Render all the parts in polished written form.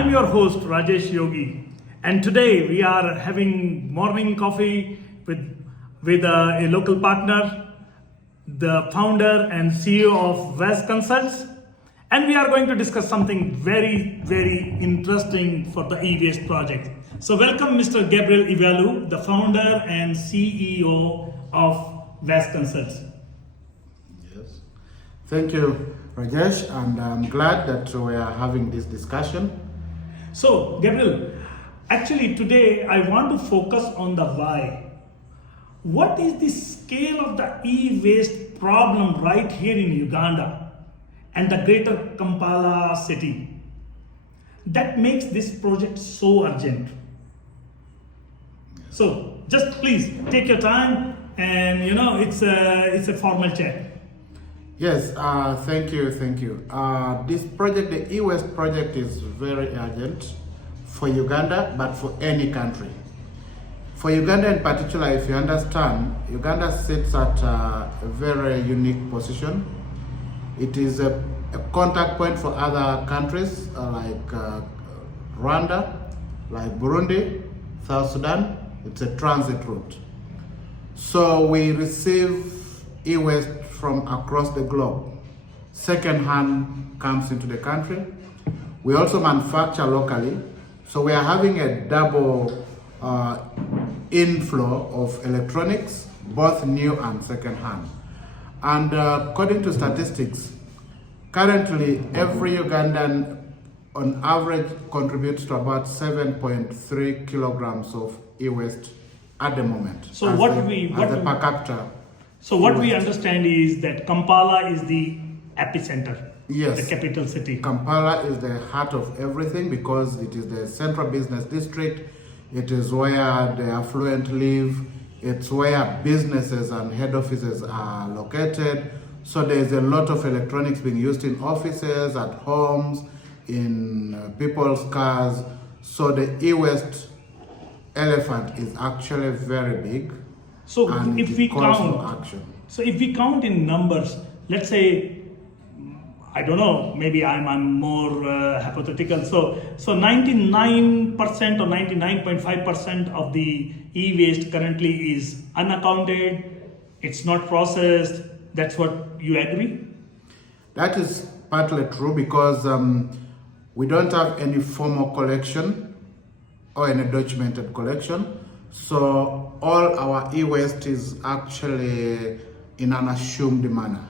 I'm your host Rajesh Yogi, and today we are having morning coffee with a local partner, the founder and CEO of West Consults, and we are going to discuss something very interesting for the e-waste project. So welcome Mr. Gabriel Ivalu, the founder and CEO of West Consults. Yes. Thank you, Rajesh, and I'm glad that we are having this discussion. So, Gabriel, actually today I want to focus on the why. What is the scale of the e-waste problem right here in Uganda and the greater Kampala city that makes this project so urgent? So, just please take your time, and it's a formal chat. Yes, thank you. This project, the e-waste project, is very urgent for Uganda, but for any country. For Uganda in particular, if you understand, Uganda sits at a very unique position. It is a contact point for other countries like Rwanda, like Burundi, South Sudan. It's a transit route. So we receive e-waste from across the globe. Second-hand comes into the country. We also manufacture locally. So we are having a double inflow of electronics, both new and second-hand. And according to statistics, currently every Ugandan on average contributes to about 7.3 kilograms of e-waste at the moment. So per capita. So what we understand is that Kampala is the epicenter, yes, the capital city. Kampala is the heart of everything because it is the central business district. It is where the affluent live. It's where businesses and head offices are located. So there's a lot of electronics being used in offices, at homes, in people's cars. So the e-waste elephant is actually very big. So and if we calls count, for action. So if we count in numbers, let's say, I don't know, maybe I'm more hypothetical. So 99% or 99.5% of the e-waste currently is unaccounted. It's not processed. That's what you agree? That is partly true because we don't have any formal collection or any documented collection. So all our e-waste is actually in an assumed manner.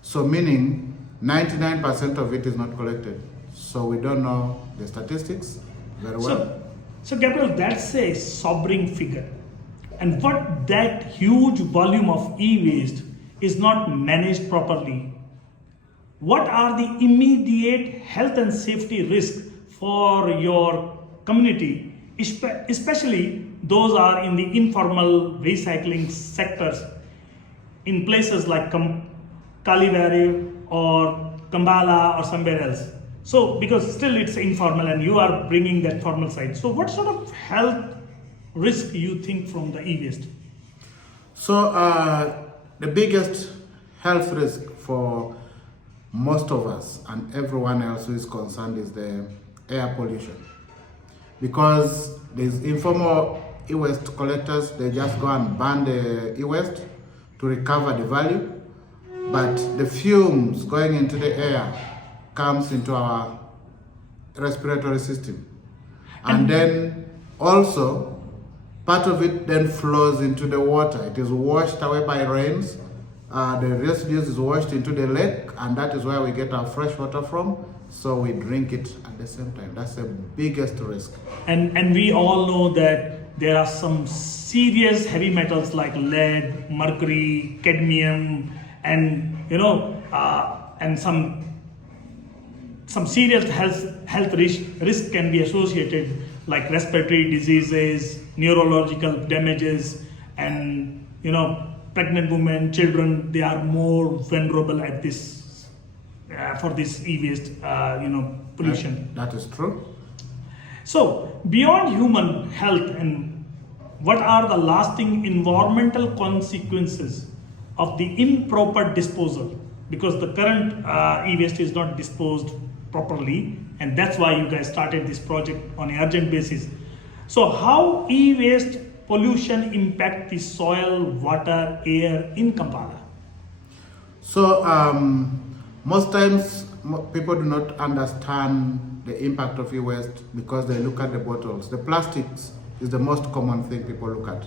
So meaning 99% of it is not collected. So we don't know the statistics very well. So Gabriel, that's a sobering figure. And what that huge volume of e-waste is not managed properly, what are the immediate health and safety risks for your community, especially those are in the informal recycling sectors in places like Kalivari or Kampala or somewhere else? So because still it's informal and you are bringing that formal side. So what sort of health risk you think from the e-waste? So the biggest health risk for most of us and everyone else who is concerned is the air pollution. Because these informal e-waste collectors, they just go and burn the e-waste to recover the value, but the fumes going into the air comes into our respiratory system. And then also, part of it then flows into the water. It is washed away by rains. The residues is washed into the lake, and that is where we get our fresh water from. So we drink it at the same time. That's the biggest risk. And we all know that there are some serious heavy metals like lead, mercury, cadmium, and and some serious health risk can be associated, like respiratory diseases, neurological damages, and pregnant women, children, they are more vulnerable at this for this e-waste pollution. That is true. So beyond human health, and what are the lasting environmental consequences of the improper disposal? Because the current e-waste is not disposed properly, And that's why you guys started this project on an urgent basis. So how e-waste pollution impact the soil, water, air in Kampala? So most times people do not understand the impact of e-waste because they look at the bottles. The plastics is the most common thing people look at.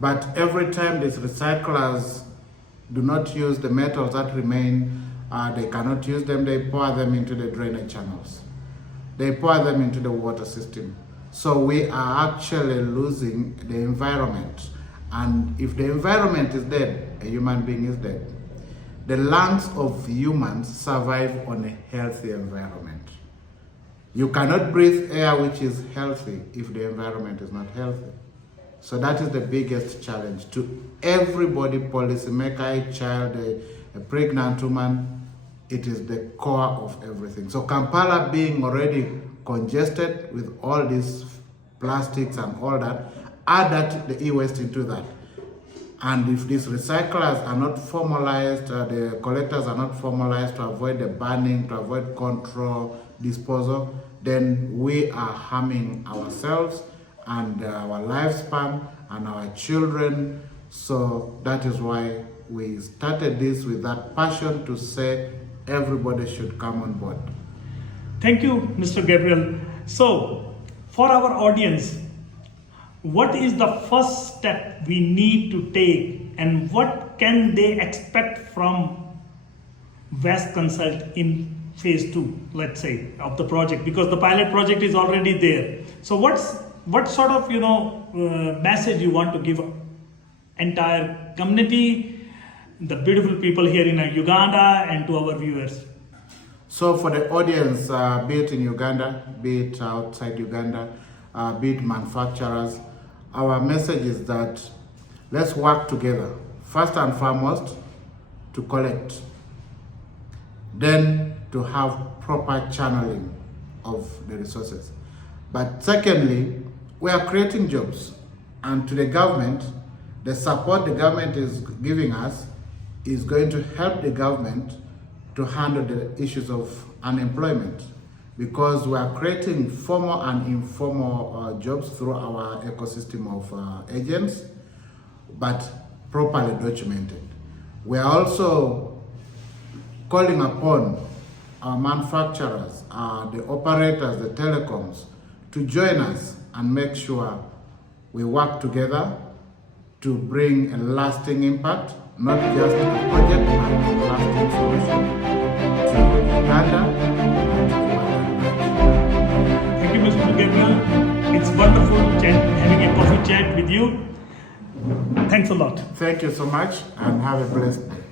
But every time these recyclers do not use the metals that remain, they cannot use them, they pour them into the drainage channels. They pour them into the water system. So we are actually losing the environment. And if the environment is dead, a human being is dead. The lungs of humans survive on a healthy environment. You cannot breathe air which is healthy if the environment is not healthy. So that is the biggest challenge to everybody, policymaker, a child, a pregnant woman. It is the core of everything. So Kampala being already congested with all these plastics and all that, add that the e-waste into that. And if these recyclers are not formalized, the collectors are not formalized to avoid the burning, to avoid control, disposal, then we are harming ourselves and our lifespan and our children. So that is why we started this with that passion to say everybody should come on board. Thank you, Mr. Gabriel. So, for our audience, what is the first step we need to take and what can they expect from West Consult in phase 2, let's say, of the project? Because the pilot project is already there. So what sort of message you want to give entire community, the beautiful people here in Uganda, and to our viewers? So for the audience, be it in Uganda, be it outside Uganda, be it manufacturers, our message is that let's work together. First and foremost, to collect. Then to have proper channeling of the resources. But secondly, we are creating jobs. And to the government, the support the government is giving us is going to help the government to handle the issues of unemployment, because we are creating formal and informal jobs through our ecosystem of agents, but properly documented. We are also calling upon our manufacturers, the operators, the telecoms, to join us and make sure we work together to bring a lasting impact, not just a project, but a lasting solution to Uganda and to Rwanda. Thank you, Mr. Gabriel. It's wonderful having a coffee chat with you. Thanks a lot. Thank you so much and have a blessed day.